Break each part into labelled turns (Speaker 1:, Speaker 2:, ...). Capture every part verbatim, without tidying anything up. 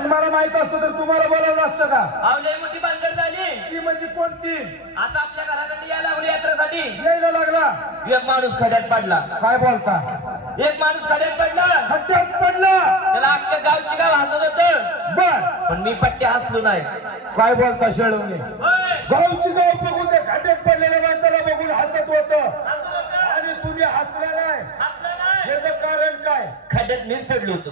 Speaker 1: मला माहित असतं तर तुम्हाला बोलायला असतं का?
Speaker 2: अहो लय मोठी भानगड झाली.
Speaker 1: ती म्हणजे कोणती?
Speaker 2: आता आपल्या घराकडे यायला लागली यात्रेसाठी.
Speaker 1: यायला लागला.
Speaker 2: एक माणूस खड्यात पडला.
Speaker 1: काय बोलता?
Speaker 2: एक माणूस खड्यात पडला.
Speaker 1: खड्ड्यात पडला.
Speaker 2: त्याला अख्ख्या गावची गाव हसत होतं.
Speaker 1: बर.
Speaker 2: पण मी पट्टे हसलो नाही.
Speaker 1: काय बोलता शेळवणे?
Speaker 2: होय.
Speaker 1: गावची गाव बघून त्या खड्ड्यात पडलेल्या माणसाला बघून हसत होतं
Speaker 2: हसत होतं.
Speaker 1: आणि तुम्ही हसला नाही.
Speaker 2: हसला नाही.
Speaker 1: याचं कारण काय?
Speaker 2: खड्यात मीच पडलो होतो.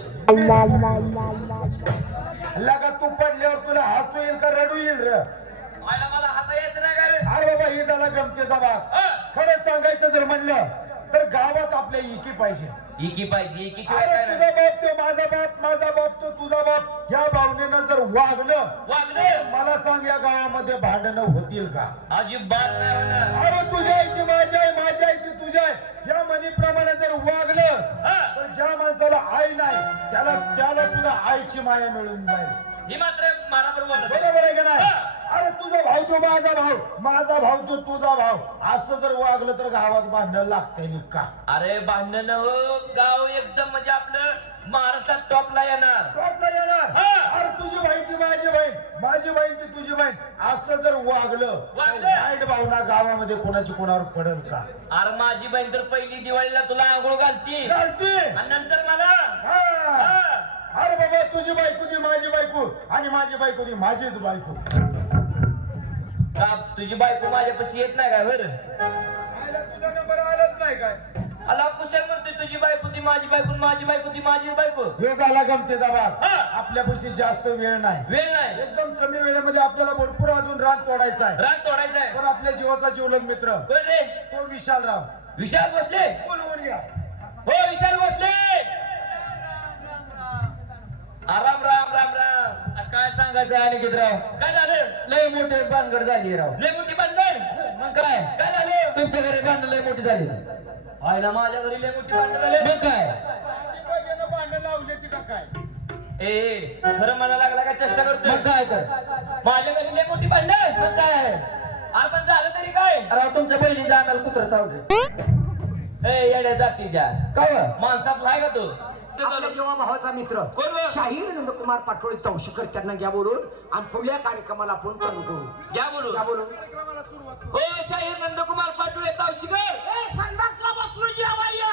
Speaker 1: लगा तू पडल्यावर तुला हसू येईल का रडू येईल रे?
Speaker 2: मला मला हसा यायचं नाही का रे?
Speaker 1: अरे बाबा ही झाला गमतीचा भाग.
Speaker 2: हा.
Speaker 1: खरं सांगायचं जर म्हणलं तर गावात आपल्या इकी पाहिजे.
Speaker 2: एकी पाहिजे एकी शिवाय
Speaker 1: अरे
Speaker 2: काय
Speaker 1: तुझा
Speaker 2: नाही.
Speaker 1: बाप तो माझा बाप, माझा बाप तो तुझा बाप, या भावनेनं जर वागलं
Speaker 2: वागलं
Speaker 1: मला सांग या गावामध्ये भांडणं होतील का?
Speaker 2: अजिबात नाही होणार.
Speaker 1: अरे तुझ्या आहे ती माझी आहे, माझी आहे ती तुझ्या आहे, या म्हणीप्रमाणे जर वागलं
Speaker 2: हा.
Speaker 1: तर ज्या माणसाला आई नाही त्याला त्याला सुद्धा आईची माया मिळून जाईल.
Speaker 2: ही मात्र बरोबर बोलत आहे.
Speaker 1: बरोबर आहे का नाही?
Speaker 2: हा.
Speaker 1: अरे तुझा भाऊ तो माझा भाऊ, माझा भाऊ तो तुझा भाऊ, असं जर वागलं तर गावात भांडण लागतंय का?
Speaker 2: अरे भांडण हो गाव एकदम म्हणजे आपलं महाराष्ट्रात टॉपला येणार.
Speaker 1: टॉपला येणार.
Speaker 2: हा.
Speaker 1: अरे तुझी बहीण ती माझी बहीण, माझी बहीण ती तुझी बहीण, असं जर वागलं
Speaker 2: वागलं.
Speaker 1: वाईट भावना गावामध्ये कोणाची कोणावर पडेल का?
Speaker 2: अरे माझी बहीण तर पहिली दिवाळीला तुला आंघोळ घालती
Speaker 1: चालते.
Speaker 2: आणि नंतर मला.
Speaker 1: हा.
Speaker 2: हा.
Speaker 1: अरे बाबा तुझी बायको ती माझी बायको आणि माझी बायको ती माझीच बायको.
Speaker 2: का तुझी बायको माझ्यापाशी येत नाही काय बरं?
Speaker 1: आयला तुझा नंबर आलाच नाही काय?
Speaker 2: अला कुशल म्हणतोय तुझी बायको ती माझी बायको माझी बायको ती माझी बायको.
Speaker 1: हे झाला गमतीचा भाग.
Speaker 2: हा.
Speaker 1: आपल्यापाशी जास्त वेळ नाही.
Speaker 2: वेळ नाही.
Speaker 1: एकदम कमी वेळेमध्ये आपल्याला भरपूर अजून रान तोडायचा आहे.
Speaker 2: रान तोडायचंय.
Speaker 1: पण आपल्या जीवाचा जीवलग मित्र
Speaker 2: कोण रे?
Speaker 1: तो विशालराव.
Speaker 2: विशाल भोसले.
Speaker 1: बोलवून घ्या.
Speaker 2: हो विशाल भोसले. राम राम राम राम.
Speaker 3: काय सांगायचं अनिकेतराव?
Speaker 2: काय झालं?
Speaker 3: लय मोठे भानगड झाली राव.
Speaker 2: लय मोठी भानगड.
Speaker 3: मग काय
Speaker 2: काय झालं?
Speaker 3: तुमच्या घरी भांडण लय मोठी झाली.
Speaker 2: आहे ना माझ्या घरी लय मोठी भांडण झाले.
Speaker 3: मग काय
Speaker 1: दीपक भांडण लावले ती का काय?
Speaker 2: ए ए, खरं मला लागला काय चेष्टा करतोय?
Speaker 3: मग काय तर
Speaker 2: माझ्या घरी लय मोठी भांडण.
Speaker 3: मग काय
Speaker 2: अरे पण झालं तरी काय?
Speaker 3: राव तुमच्या बहिणीच्या आम्हाला कुत्र चावले.
Speaker 2: ए येड्या जातीच्या
Speaker 3: काय बरं?
Speaker 2: माणसात लाय का तू?
Speaker 4: आपल्या जेव्हा भावाचा मित्र
Speaker 2: कोण बरं?
Speaker 4: शाहीर नंदकुमार पाटोळे चौशीकर त्यांना घ्या बोलून आणि पुढल्या कार्यक्रमाला आपण चालू करू.
Speaker 2: घ्या बोलू.
Speaker 4: घ्या बोलून.
Speaker 2: हो शाहीर नंदकुमार पाटोळे तावशीकर.
Speaker 4: ए संडासला बसलो जेवाया.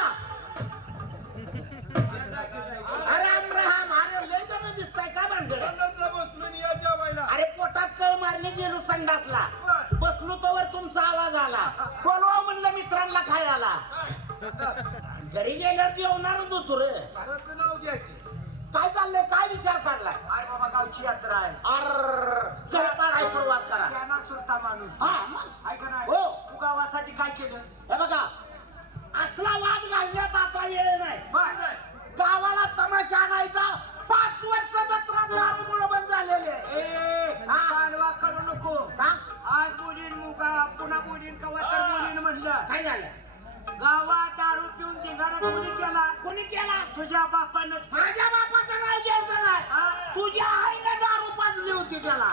Speaker 4: राम राम. अरे लय जण दिसताय का भानगड?
Speaker 1: संडासला बसलून या जेवायला.
Speaker 4: अरे पोटात कळ मारली गेलो संडासला. बसलो तोवर तुमचा आवाज आला. बोलवा म्हणलं मित्रांना खायला. घरी गेल्यावर जेवणारच होतो रे.
Speaker 1: घराचं नाव घ्या की.
Speaker 4: काय चाललंय? काय विचार काढलाय? अरे बाबा गावची यात्रा आहे. अर स्वयंपाक आहे सुरुवात करा. शाना सुरता माणूस. हा मग ऐका ना. हो तू गावासाठी काय केलं? हे बघा असला वाद घालण्यात आता वेळ नाही. गावाला तमाशा आणायचा. पाच वर्ष जत्रा दारूमुळे बंद झालेले. कालवा करू नको का? आज बोलीन मुगा पुन्हा बोलीन कवा तर बोलीन म्हणलं. काय झालं? गावात दारू पिऊन धिंगाणा कोणी केला? कोणी केला? तुझ्या बापानंच. माझ्या बापाचं नाव घ्यायचं नाही. तुझ्या आईने दारू पाजली होती त्याला.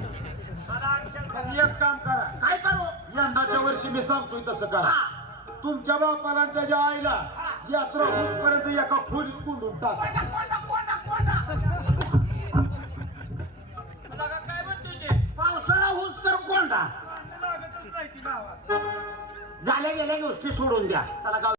Speaker 1: एक काम करा.
Speaker 4: काय करू?
Speaker 1: यंदाच्या वर्षी मी सांगतोय तसं करा. तुमच्या बापाला आणि त्याच्या आईला यात्रा होईपर्यंत एका खोलीत कुंडून टाका.
Speaker 2: काय म्हणतोय ते?
Speaker 4: पावसाळा होस तर कोंडा.
Speaker 1: लागतच नाही ती गावात.
Speaker 4: झाल्या गेल्या गोष्टी सोडून द्या. चला गाव